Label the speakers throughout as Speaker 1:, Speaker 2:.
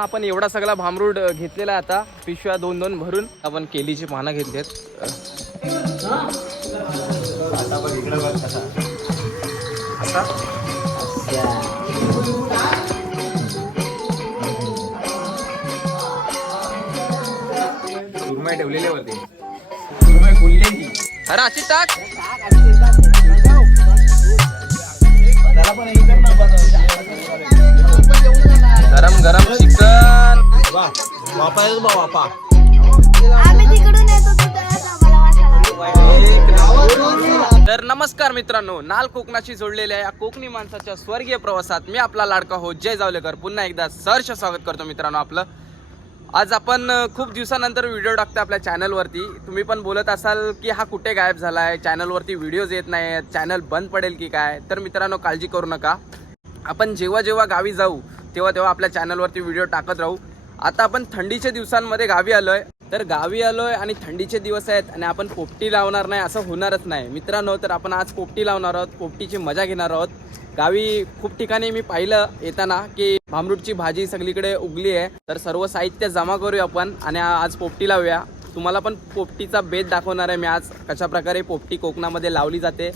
Speaker 1: आपण एवढा सगळा भामरूड घेतलेला आता. पिशव्या दोन दोन भरून आपण केलीची पानं घेतलीत.
Speaker 2: सुरमई ठेवलेले होते
Speaker 1: अरे अशी टाक. गरम गरम चिकन
Speaker 2: वापा येतो बा वापा
Speaker 3: आम्ही तिकडून येत होतो तेव्हाच आम्हाला वाटायला
Speaker 1: तर नमस्कार मित्रांनो नाल कोकणाशी जोडलेल्या या कोकणी माणसाच्या स्वर्गीय प्रवासात मी आपला लाडका हो जय जावलेकर. पुन्हा एकदा सहर्ष स्वागत करतो मित्रांनो आपलं. आज आपण खूप दिवसानंतर व्हिडिओ टाकतो आपल्या चॅनलवरती तुम्ही पण बोलत असाल की हा कुठे गायब झाला आहे चॅनलवरती व्हिडिओज येत नाही आहेत चॅनल बंद पडेल की काय? तर मित्रांनो काळजी करू नका. आपण जेव्हा जेव्हा गावी जाऊ तेव्हा तेव्हा आपल्या चॅनलवरती व्हिडिओ टाकत राहू. आता आपण थंडीच्या दिवसांमध्ये गावी आलोय. तर गावी आलोय आणि थंडीचे दिवस आहेत आणि आपण पोपटी लावणार नाही असं होणारच नाही. मित्रांनो तर आपण आज पोपटी लावणार आहोत पोपटीची मजा घेणार आहोत. गावी खूप ठिकाणी मी पाहिलं येताना की भामरूटची भाजी सगळीकडे उगली आहे. तर सर्व साहित्य जमा करूया आपण आणि आज पोपटी लावूया. तुम्हाला पण पोपटीचा बेत दाखवणार आहे मी आज कशा प्रकारे पोपटी कोकणामध्ये लावली जाते.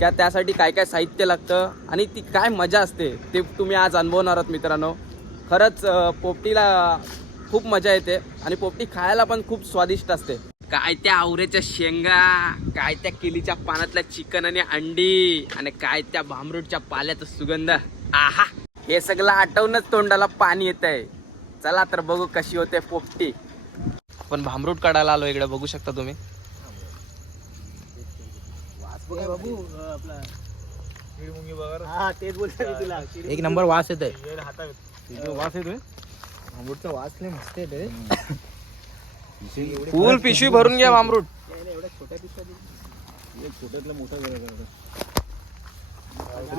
Speaker 1: त्या त्यासाठी काय काय साहित्य लागतं आणि ती काय मजा असते ते तुम्ही आज अनुभवणार आहात मित्रांनो. खरंच पोपटीला खूप मजा येते आणि पोपटी खायला पण खूप स्वादिष्ट असते. काय त्या आवऱ्याच्या शेंगा काय त्या केलीच्या पानातल्या चिकन आणि अंडी आणि काय त्या भामरूटच्या पाल्याचा सुगंध. आहा! हे सगळं आठवूनच तोंडाला पाणी येत आहे चला तर बघू कशी होते पोपटी. आपण भामरूट काढायला आलो इकडे बघू शकता तुम्ही.
Speaker 2: एक नंबर वास येत आहे वास येतोय? वास लय मस्त येते
Speaker 1: फुल पिशवी भरून घ्या भामरूट
Speaker 2: छोट्यातला मोठा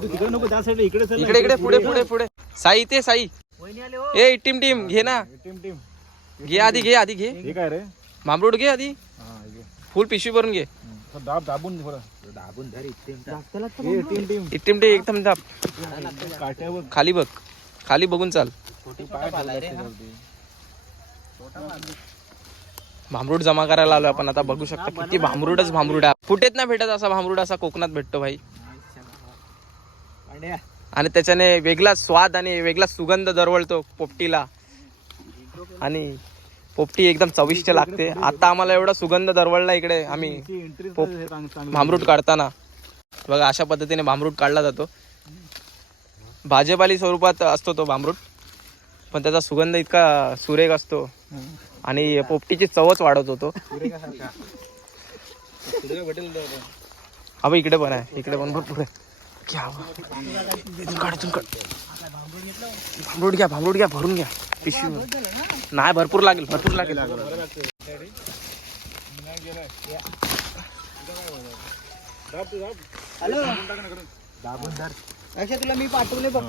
Speaker 2: तिकडे नको त्या साईड इकडे चल ना,
Speaker 1: इकडे इकडे पुढे पुढे पुढे साई ते साई. ए टीम टीम घे ना.
Speaker 2: टीम टीम.
Speaker 1: घे आधी घे आधी घे.
Speaker 2: हे काय रे?
Speaker 1: भामरूट घे आधी.
Speaker 2: हा हे घे.
Speaker 1: फुल पिशवी भरून घे.
Speaker 2: दाब दाबून थोडं. दाबून धर टीम टीम.
Speaker 1: टीम टी एकदम दाब
Speaker 2: काट्यावर
Speaker 1: खाली बघ. खाली बघून चाल. भामरूट जमा करायला आलो आपण. आता बघू शकता किती भामरूटच भामरूट आहे. कुठेच नाही भेटत असा भामरूट असा कोकणात भेटतो भाई. आणि त्याच्याने वेगळा स्वाद आणि वेगळा सुगंध दरवळतो पोपटीला. आणि पोपटी एकदम चविष्ट लागते. आता आम्हाला एवढा सुगंध दरवळला इकडे आम्ही. पोप- भामरूट काढताना. बघा अशा पद्धतीने भामरूट काढला जातो. भाजपाली स्वरूपात असतो तो भामरूट पण त्याचा सुगंध इतका सुरेख असतो. आणि पोपटीची चवच वाढवत होतो. हा इकडे पण आहे. इकडे पण भरपूर आहे. घ्या भांबरूट घ्या भांबरूट घ्या भरून घ्या. पिशवी नाही भरपूर लागेल भरपूर लागेल.
Speaker 2: तुला मी पाठवले बघ.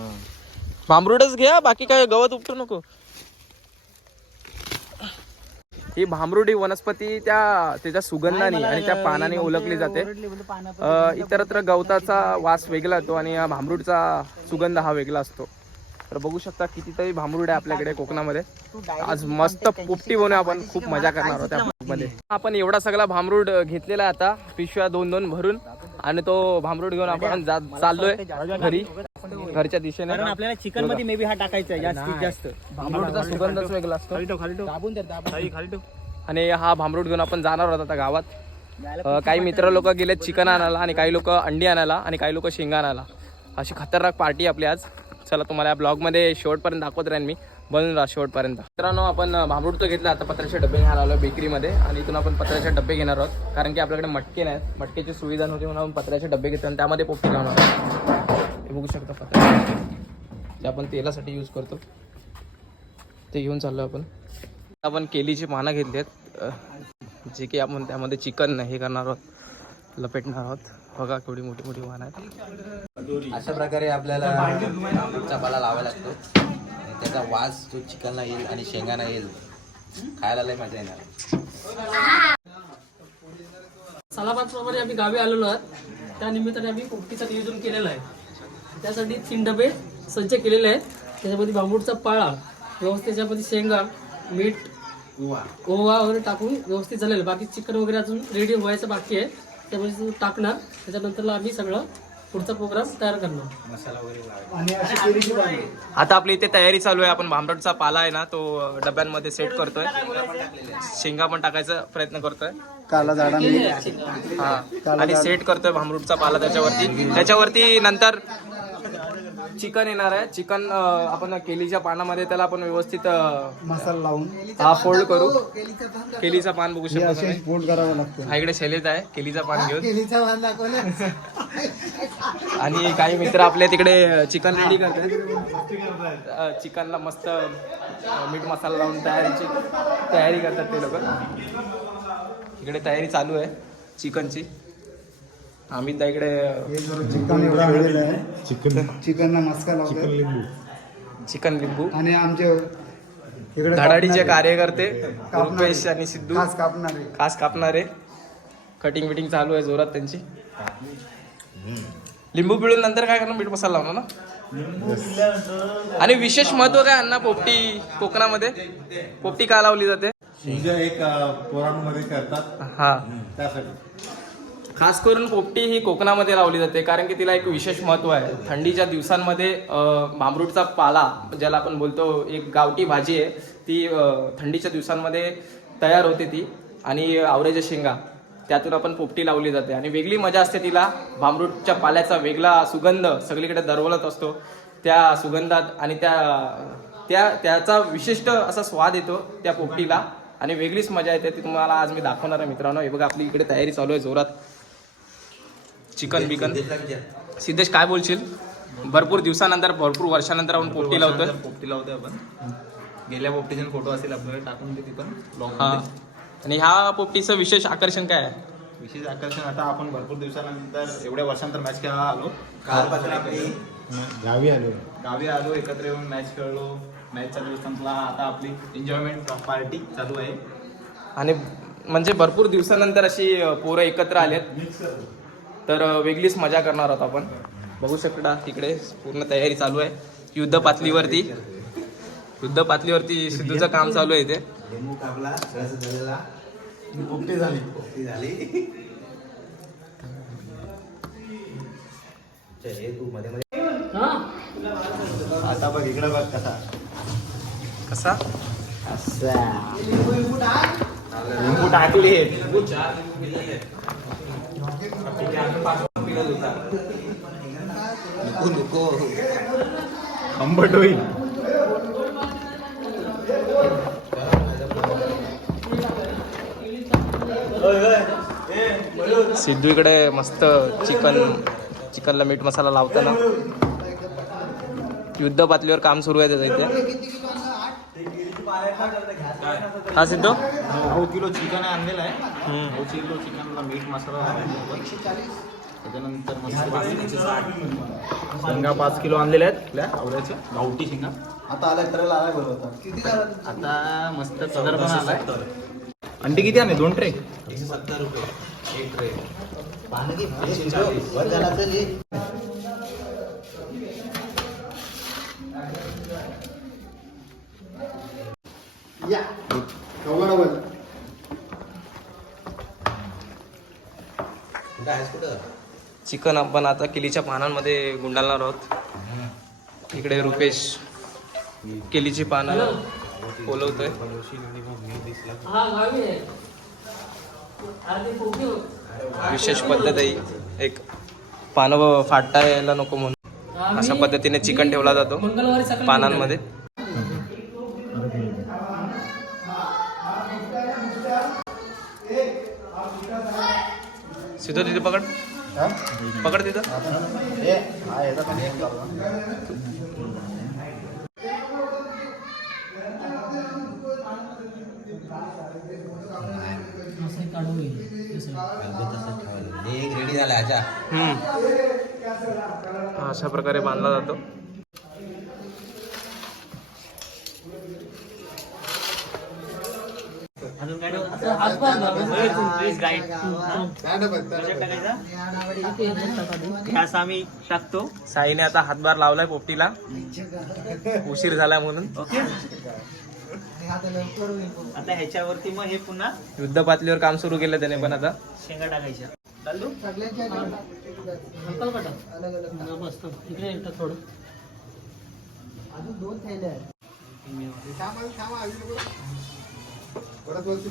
Speaker 1: भांबरूटच घ्या बाकी काय गवत उपटू नको. ही भांबरूट ही वनस्पती त्या त्याच्या सुगंधाने आणि त्या पानाने ओळखली जाते. इतरत्र गवताचा वास वेगळा येतो आणि या भांबरूटचा सुगंध हा वेगळा असतो. तर बघू शकता कितीतरी भांबरूड आहे. आपल्याकडे कोकणामध्ये. आज मस्त पोपटी बनवून आपण. खूप मजा करणार आहोत त्या मध्ये. आपण एवढा सगळा भांबरूड घेतलेला आता. पिशव्या दोन दोन भरून आणि तो भांबरूड घेऊन आपण चाललोय घरी. घरच्या दिशेने
Speaker 4: आपल्याला चिकनमध्ये मे बी हा टाकायचा आहे जास्तीत जास्त.
Speaker 1: भांबरूटचा सुगंधच वेगळा असतो. आणि हा भांबरूट घेऊन आपण जाणार आहोत आता गावात. काही मित्र लोक गेलेत चिकन आणायला आणि काही लोक अंडी आणायला आणि काही लोक शेंगा आणायला. अशी खतरनाक पार्टी आपली आज. चला तुम्हाला या ब्लॉगमध्ये शेवटपर्यंत दाखवत राहीन मी. बनून राहा शेवटपर्यंत. मित्रांनो आपण भांबरूट तर घेतला आता पत्राचे डबे घ्यायला आलो बेकरीमध्ये आणि इथून आपण पत्राचे डबे घेणार आहोत. कारण की आपल्याकडे मटके नाहीत. मटकेची सुविधा नव्हती म्हणून आपण पत्राचे डबे घेतो आणि त्यामध्ये पोपटी लावणार आहोत. हे बघू शकता पत्रा. जे आपण तेलासाठी यूज करतो. ते घेऊन चाललो आपण. आपण केलीची पानं घेतली आहेत. जे की आपण त्यामध्ये चिकन हे करणार आहोत. लपेटणार आहोत. बघा केवढी मोठी मोठी वाहन आहेत.
Speaker 5: अशा प्रकारे आपल्याला भांबरूटचा पाला लावायला लागतो. आणि त्याचा वास जो चिकनला येईल आणि शेंगाना येईल खायला लय मजा येणार.
Speaker 6: सालाबादप्रमाणे आम्ही गावी आलेलो आहोत. त्या निमित्ताने आम्ही पोपटीचं नियोजन केलेलं आहे. त्यासाठी तीन डबे सज्ज केलेले आहेत. त्याच्यामध्ये बांबूडचा पाळा व्यवस्थित त्याच्यामध्ये शेंगा मीठ ओवा. वगैरे टाकून व्यवस्थित झालेलं बाकी चिकन वगैरे अजून रेडी व्हायचं बाकी आहे. त्यामध्ये तू टाकणार त्याच्यानंतरला आम्ही सगळं पुढचा प्रोग्राम तयार करणार.
Speaker 1: आता आपली इथे तयारी चालू आहे. आपण भांबरटचा पाला आहे ना तो डब्यांमध्ये सेट करतोय. शेंगा पण टाकायचा प्रयत्न करतोय.
Speaker 2: काला झाडांनी
Speaker 1: हा. आणि सेट करतोय भांबरूटचा पाला त्याच्यावरती. त्याच्यावरती नंतर चिकन येणार आहे. चिकन आपण केलीच्या पानामध्ये त्याला आपण व्यवस्थित
Speaker 2: मसाला लावून.
Speaker 1: हा फोल्ड करू. केलीचा पान बघू शकता
Speaker 2: असे
Speaker 1: तुम्ही.
Speaker 2: फोल्ड करावं लागतं.
Speaker 1: हा इकडे शैलेत आहे. केलीचा पान घेऊन. आणि काही मित्र आपले तिकडे चिकन रेडी करतात चिकनला मस्त अ, मीठ मसाला लावून तयारीची तयारी करतात ते लोक. इकडे तयारी चालू आहे चिकनची. आम्ही त्या इकडे
Speaker 2: चिकन एवढा वेळेला आहे. चिकन. चिकनला मस्का लावतो
Speaker 1: चिकन लिंबू.
Speaker 2: आणि आमचे इकडे
Speaker 1: धडाडीचे
Speaker 2: कापणारे,
Speaker 1: कार्यकर्ते
Speaker 2: कापणारे.
Speaker 1: रुपेश आणि सिद्धू.
Speaker 2: खास कापणारे.
Speaker 1: खास कापणारे. कटिंग बिटिंग चालू आहे जोरात त्यांची. लिंबू पिळून नंतर काय करणार मीठ मसाला लावणार ना? आणि विशेष महत्त्व काय अण्णा पोपटी कोकणामध्ये? पोपटी का लावली जाते?
Speaker 7: एक अ, पोरांमध्ये करतात.
Speaker 1: हा.
Speaker 7: त्यासाठी.
Speaker 1: खास करून पोपटी ही कोकणामध्ये लावली जाते कारण की तिला एक विशेष महत्त्व आहे. थंडीच्या दिवसांमध्ये बांबरूटचा भांबरूटचा पाला ज्याला आपण बोलतो एक गावठी भाजी आहे ती थंडीच्या दिवसांमध्ये तयार होते ती. आणि आवळ्याच्या शेंगा त्यातून आपण पोपटी लावली जाते. आणि वेगळी मजा असते तिला भांबरूटच्या पाल्याचा वेगळा सुगंध सगळीकडे दरवलत असतो. त्या सुगंधात आणि त्या त्या त्याचा विशिष्ट असा स्वाद येतो त्या पोपटीला. आणि वेगळीच मजा येते ती तुम्हाला आज मी दाखवणार आहे मित्रांनो. हे बघा आपली इकडे तयारी चालू आहे जोरात. चिकन बिकन. सिद्धेश काय बोलशील? भरपूर दिवसानंतर भरपूर वर्षानंतर आपण पोपटी लावतोय.
Speaker 5: पोपटी लावतोय आपण. गेल्या पोपटीचे फोटो असेल आपल्याला टाकून दे ती पण
Speaker 1: हा. आणि ह्या पोपटीचं विशेष आकर्षण काय आहे?
Speaker 7: विशेष आकर्षण आता आपण भरपूर दिवसानंतर एवढ्या वर्षानंतर मॅच खेळायला आलो.
Speaker 5: कालपासून आपली
Speaker 7: गावी आलो. गावी आलो एकत्र येऊन मॅच खेळलो. मॅचचा दिवस संपला. आता आपली एन्जॉयमेंट पार्टी चालू आहे.
Speaker 1: आणि म्हणजे भरपूर दिवसानंतर अशी पोरं एकत्र आलेत. तर वेगळीच मजा करणार आहोत आपण. बघू शकता तिकडे पूर्ण तयारी चालू आहे. युद्ध पातळीवरती. युद्ध पातळीवरती सिद्धूचं काम चालू आहे
Speaker 5: तू मध्ये मध्ये.
Speaker 6: हा
Speaker 7: आता बघ इकडे बघ कसा.
Speaker 1: कसा?
Speaker 5: नको नको
Speaker 7: आंबट होईल
Speaker 1: सिद्धू इकडे मस्त चिकन चिकनला मीठ मसाला लावताना. युद्ध पातळीवर काम सुरू आहे त्याचं इथे. हा सिद्धू?
Speaker 7: नऊ किलो चिकन आणलेलं आहे. नऊ किलो चिकनला मीठ मसाला. त्याच्यानंतर मस्त शेंगा पाच किलो आणलेल्या आहेत आपल्या आवड्याच्या गावठी शेंगा.
Speaker 2: आता आला करायला आला बरोबर किती
Speaker 7: आता मस्त कलर पण आलाय. अंडी किती आणले? दोन ट्रे?
Speaker 5: एकशे सत्तर रुपये. एक ट्रे.
Speaker 2: या.
Speaker 5: कुठं?
Speaker 1: चिकन आपण आता केलीच्या पानांमध्ये गुंडाळणार आहोत. इकडे रुपेश केलीची पानं बोलवतोय
Speaker 6: आहे
Speaker 1: विशेष पद्धत आहे. एक पानं यायला नको म्हणून. अशा पद्धतीने चिकन ठेवला जातो पानांमध्ये. सिद्धू तिथे पकड. पकड तिथं.
Speaker 5: हे.
Speaker 1: हा, अशा प्रकारे बांधला जातो.
Speaker 4: अजून काय ह्यास आम्ही टाकतो.
Speaker 1: साईने आता हातभार लावलाय पोपटीला. उशीर झाला म्हणून.
Speaker 4: ओके. आता ह्याच्यावरती मग हे पुन्हा
Speaker 1: युद्ध पातळीवर काम सुरू केलं त्याने पण आता.
Speaker 4: शेंगा टाकायच्या. चालू?
Speaker 6: हलका टाक. हा, बस एकटं थोडं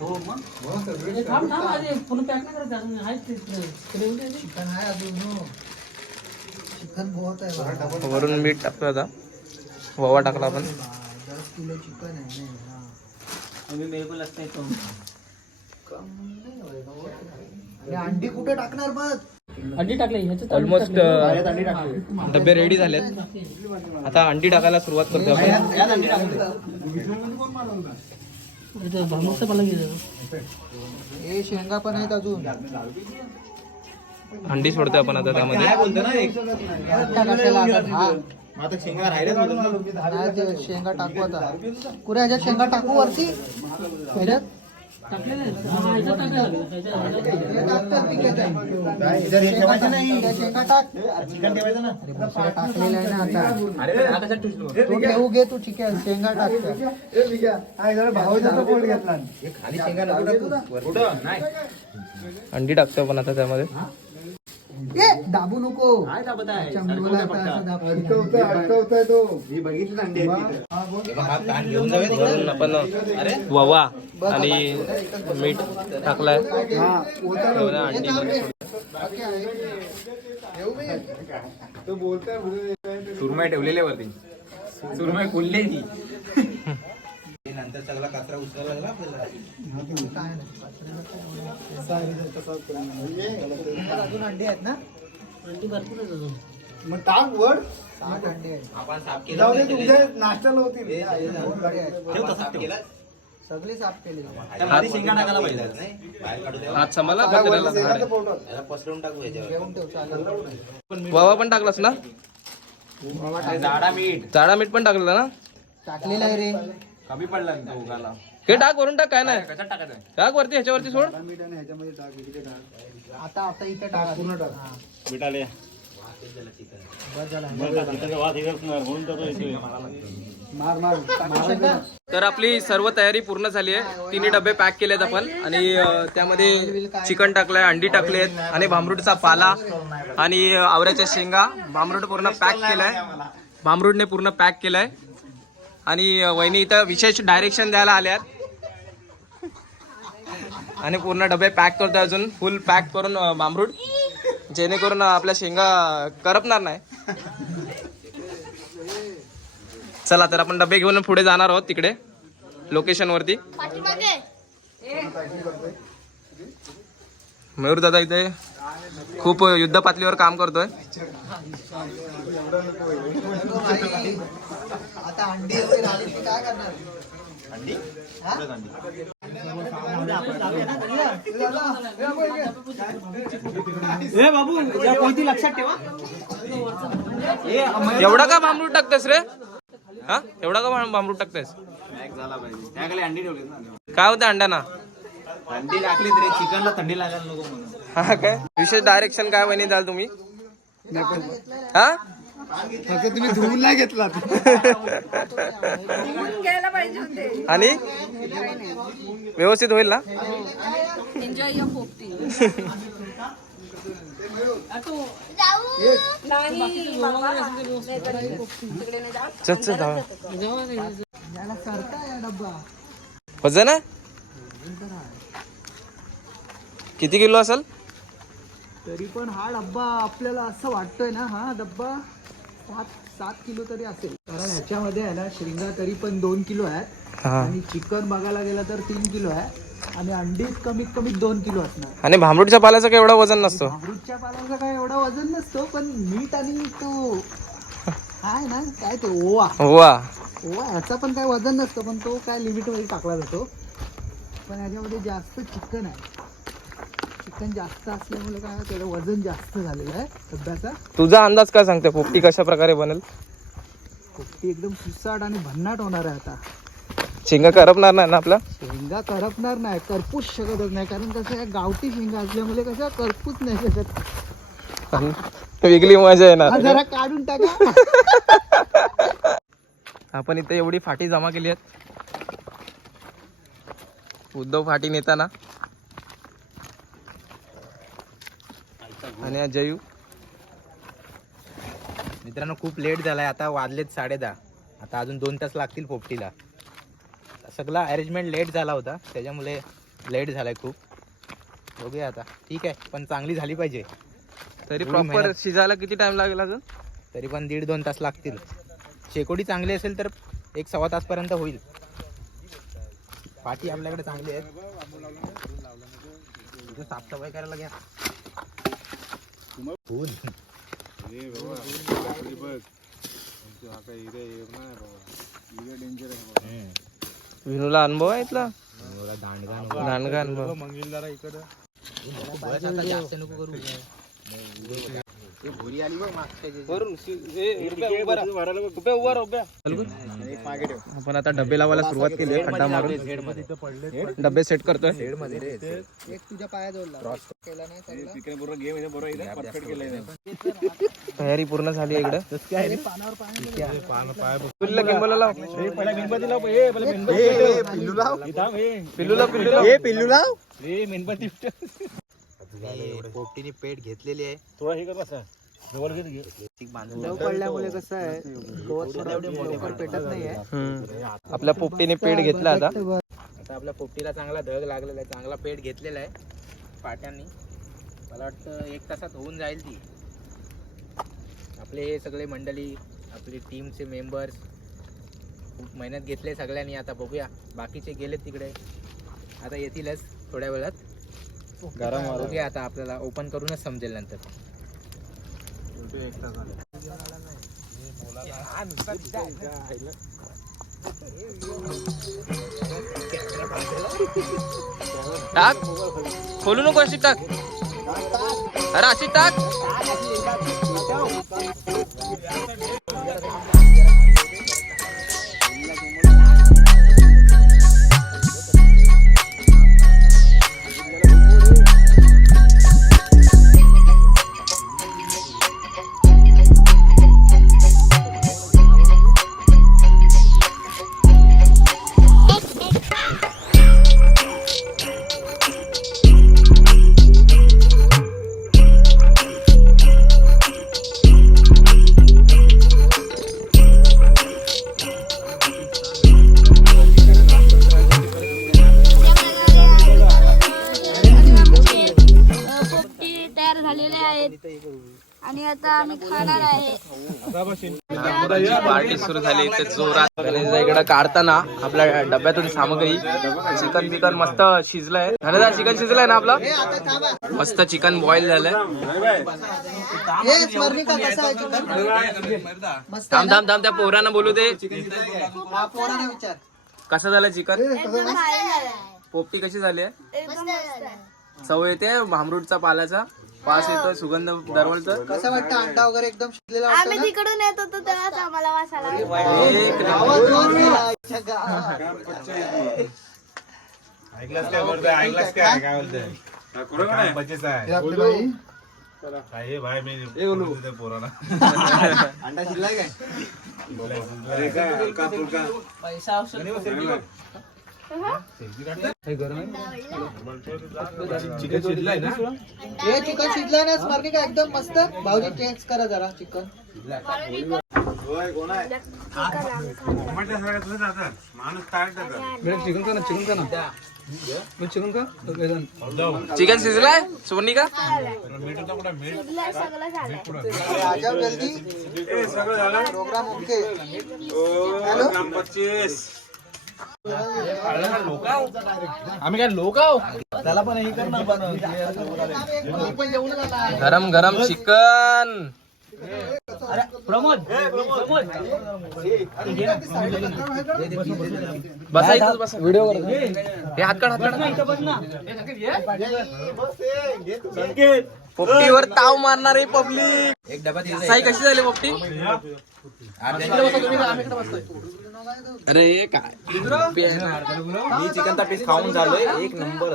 Speaker 4: हो मग.
Speaker 6: हे थांब थांब आधी पूर्ण पॅक नाही करायचं अजून. आहेत ते इकडे उद्या दे.
Speaker 1: वरून मीठ टाकतो आता. ववा टाकला आपण.
Speaker 4: आम्ही बिलकुल असते तो.
Speaker 6: अंडी टाकली ह्याच्यात अंडी
Speaker 1: ऑलमोस्ट
Speaker 6: टाकली.
Speaker 1: डबे रेडी झालेत. आता अंडी टाकायला सुरुवात करतो आपण.
Speaker 6: इथं भांबूचं पाला गेलं
Speaker 1: अंडी सोडतोय आपण आता त्यामध्ये.
Speaker 7: आता शेंगा राहिले
Speaker 2: शेंगा टाकू आता. कुऱ्या ह्याच्यात शेंगा टाकू वरती? ह्याच्यात शेंगा टाकलेला आहे ना आता तू घेऊ घे तू ठीक
Speaker 5: आहे शेंगा
Speaker 7: टाकतो
Speaker 1: अंडी टाकतो पण आता त्यामध्ये.
Speaker 2: ए दाबू नको.
Speaker 7: काय दाबत आहे
Speaker 2: आता असं
Speaker 1: ववा आणि मीठ टाकलाय. एवढ्या अंडी
Speaker 7: सुरमई ठेवलेले वरती. सुरमई खुलले ती.
Speaker 5: नंतर सगळा कचरा उचलायला लागला आपल्याला
Speaker 2: अजून अंडे आहेत ना?
Speaker 6: अंडी भरपूर आहेत अजून.
Speaker 2: सात अंडे आहेत.
Speaker 5: आपण साफ केलं नाही केलं.
Speaker 2: ठेव
Speaker 5: साफ केलं?
Speaker 2: सगळे साफ केले.
Speaker 5: आधी शेंगा टाकायला पाहिजे नाही? बाहेर काढू द्या.
Speaker 1: हात सांभाळा का करायला लागणार. आहे?
Speaker 5: त्याला पसरवून टाकू याच्यावर.
Speaker 2: ठेवून ठेव चालेल.
Speaker 1: ववा पण टाकलास ना?
Speaker 7: जाडा मीठ.
Speaker 1: जाडा मीठ पण टाकलेलं ना?
Speaker 2: टाकलेला आहे रे.
Speaker 7: कमी पडला ना तो उगाला.
Speaker 1: हे टाक वरून टाक काय नाही.
Speaker 7: कशात टाकायचं
Speaker 1: टाक वरती ह्याच्यावरती सोड.
Speaker 2: आता आता इथे टाक पूर्ण टाक
Speaker 7: मिठाले
Speaker 1: तर आपली सर्व तयारी पूर्ण झाली आहे. तिन्ही डबे पॅक केलेत आपण. आणि त्यामध्ये चिकन टाकलंय अंडी टाकलेत आणि भांबरूटचा पाला आणि आवऱ्याच्या शेंगा. भांबरूट पूर्ण पॅक केलाय. भांबरूटने पूर्ण पॅक केलाय. आणि वहिनी इथं विशेष डायरेक्शन द्यायला आल्यात. आणि पूर्ण डबे पॅक करतोय अजून. फुल पॅक करून भांबरूट जेणेकरून आपल्या शेंगा करपणार नाही. चला तर आपण डबे घेऊन पुढे जाणार आहोत तिकडे. लोकेशन वरती. मयूर दादा इथे खूप युद्ध पातळीवर काम करतोय.
Speaker 2: आता अंडी वगैरे आली की काय करणार?
Speaker 4: ए बाबू या लक्षात ठेवा.
Speaker 1: एवढा का बांबरूट टाकतेस रे? हा? एवढा का बां- बांबरूट टाकतेस?
Speaker 7: पॅक झाला पाहिजे. त्याकडे अंडी ठेवली ना
Speaker 1: काय होतं अंड्याना?
Speaker 7: अंडी टाकली तरी चिकनला थंडी लागायला नको म्हणून.
Speaker 1: हा काय? विशेष डायरेक्शन काय वहिनी द्याल तुम्ही? हा?
Speaker 2: तुम्ही धुवून नाही घेतला
Speaker 1: आणि? व्यवस्थित होईल ना? वजन किती किलो असेल?
Speaker 2: तरी पण हा डब्बा आपल्याला असं वाटतोय ना हा डब्बा? सात सात किलो तरी असेल. कारण ह्याच्यामध्ये आहे ना श्रिंगा तरी पण दोन किलो आहे आणि चिकन बघायला गेलं तर तीन किलो आहे. आणि अंडी कमीत कमी दोन किलो असणार.
Speaker 1: आणि भांबरूटच्या पाल्याचं काही एवढा वजन नसतो?
Speaker 2: अमृतच्या पालांचा काय एवढा वजन नसतो पण मीठ आणि तो काय ना काय तो ओवा.
Speaker 1: वा
Speaker 2: ओवा ह्याचा पण काय वजन नसतं पण तो काय लिमिटमध्ये टाकला जातो. पण ह्याच्यामध्ये जास्त चिकन आहे. चिकन जास्त असल्यामुळे काय त्याचं वजन जास्त झालेलं आहे डब्याचा
Speaker 1: तुझा अंदाज काय सांगते पोपटी कशा प्रकारे बनेल?
Speaker 2: ती एकदम सुसाट आणि भन्नाट होणार आहे आता.
Speaker 1: शेंगा करपणार नाही ना आपला?
Speaker 2: शेंगा करपणार नाही करपूच शकतच नाही कारण कसं आहे गावठी शेंगा असल्यामुळे कसं करपूच नाही शकत.
Speaker 1: वेगळी मजा येणार.
Speaker 2: जरा काढून टाका.
Speaker 1: आपण इथे एवढी फाटी जमा केली आहेत. उद्धव फाटी नेताना. आणि हा जयू.
Speaker 5: मित्रांनो खूप लेट झालाय. आता वाजलेत साडे दहा आता अजून दोन तास लागतील पोपटीला. सगळा अरेंजमेंट लेट झाला होता. त्याच्यामुळे लेट झालाय खूप. बघूया आता. ठीक आहे. पण चांगली झाली पाहिजे.
Speaker 1: तरी प्रॉपर. शिजायला किती टाइम लागेल अजून?
Speaker 5: तरी पण दीड दोन तास लागतील. शेकोडी चांगली असेल तर एक सव्वा तासपर्यंत होईल. पाठी आपल्याकडे चांगली आहे साफसफाई करायला घ्या. ऊन. हम्म.
Speaker 1: विनूला अनुभव आहे इथला
Speaker 5: दांडगा
Speaker 1: अनुभव
Speaker 5: बस आता जास्त नको करू ते घोरी आली बघ. मागच्या
Speaker 1: आपण आता डबे लावायला सुरुवात केली आहे खड्डा मारून. डबे सेट करतोय.
Speaker 2: एक तुझ्या पायाजवळ केला नाही सगळं.
Speaker 1: तयारी पूर्ण झाली आहे इकडे.
Speaker 2: अरे, पानावर पाय
Speaker 1: पिल्लूला किंबला लाव. पिल्लूला
Speaker 5: पोपटीने पेट घेतलेली आहे.
Speaker 2: पडल्यामुळे कसं आहे गवत पेटत नाहीये.
Speaker 1: आपल्या पोपटीने पेट घेतला आता.
Speaker 5: आता आपल्या पोपटीला चांगला धग लागलेला आहे चांगला पेट घेतलेला आहे पाट्यांनी. मला वाटतं एक तासात होऊन जाईल ती. आपले हे सगळे मंडळी आपली टीमचे मेंबर्स खूप मेहनत घेतले सगळ्यांनी. आता बघूया बाकीचे गेले तिकडे. आता येतीलच थोड्या वेळात. बघूया आता आपल्याला ओपन करूनच समजेल नंतर.
Speaker 1: टाक. खोलू नको अशी टाक. अरे अशी टाक. सुरू झाली. इथे जोरात इकडे काढताना आपल्या डब्यातून सामग्री चिकन बिकन मस्त शिजलंय. धनदा चिकन शिजलंय ना आपलं? मस्त चिकन बॉईल झालंय.
Speaker 2: हे
Speaker 1: थांब थांब थांब त्या पोरांना बोलू दे.
Speaker 2: हा, पोरांना विचार.
Speaker 1: कसं झालं चिकन. पोपटी कशी झाली आहे?
Speaker 3: एकदम मस्त आहे.
Speaker 1: चव येते भामरूटचा पाल्याचा वास येतो सुगंध दरवळतं
Speaker 2: कसं वाटतं अंडा वगैरे एकदम शिजलेला वाटतो
Speaker 3: आम्ही
Speaker 2: ना?
Speaker 3: तिकडून येत होतो तेव्हाच आम्हाला
Speaker 1: एक
Speaker 2: हे आपले बाई? अंडा शिजलाय काय? हे चिकन शिजलाय ना स्मरणिका एकदम मस्त? भाऊजी टेस्ट करा जरा चिकन.
Speaker 1: चिकन शिजलाय सोनिका
Speaker 3: शिजलंय, सगळं झालंय
Speaker 2: अरे आ जाओ जल्दी. प्रोग्राम ओके हॅलो
Speaker 7: आम्ही काय लोक आहो
Speaker 2: त्याला पण हे कर ना पण
Speaker 1: गरम गरम चिकन. बसा इथंच बसा. व्हिडिओ हे हात काढ हात काढ. पोपटीवर ताव मारणारे पब्लिक.
Speaker 5: एक डबा
Speaker 1: साई कशी झाली पोपटी? अरे काय?
Speaker 2: मी चिकनचा पीस खाऊन झालोय एक नंबर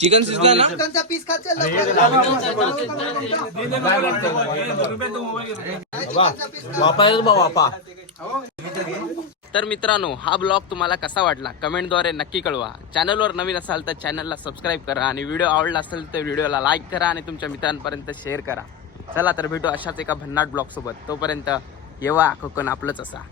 Speaker 1: चिकन शिजला ना?
Speaker 8: चिकनचा पीस खाचे
Speaker 2: वापा वापा.
Speaker 1: तर मित्रांनो हा ब्लॉग तुम्हाला कसा वाटला? कमेंटद्वारे नक्की कळवा. चॅनलवर नवीन असाल तर चॅनलला सबस्क्राईब करा आणि व्हिडिओ आवडला असेल तर व्हिडिओला लाईक करा आणि तुमच्या मित्रांपर्यंत शेअर करा. चला तर भेटू अशाच एका भन्नाट ब्लॉगसोबत. तोपर्यंत येवा कोकण आपलंच असा.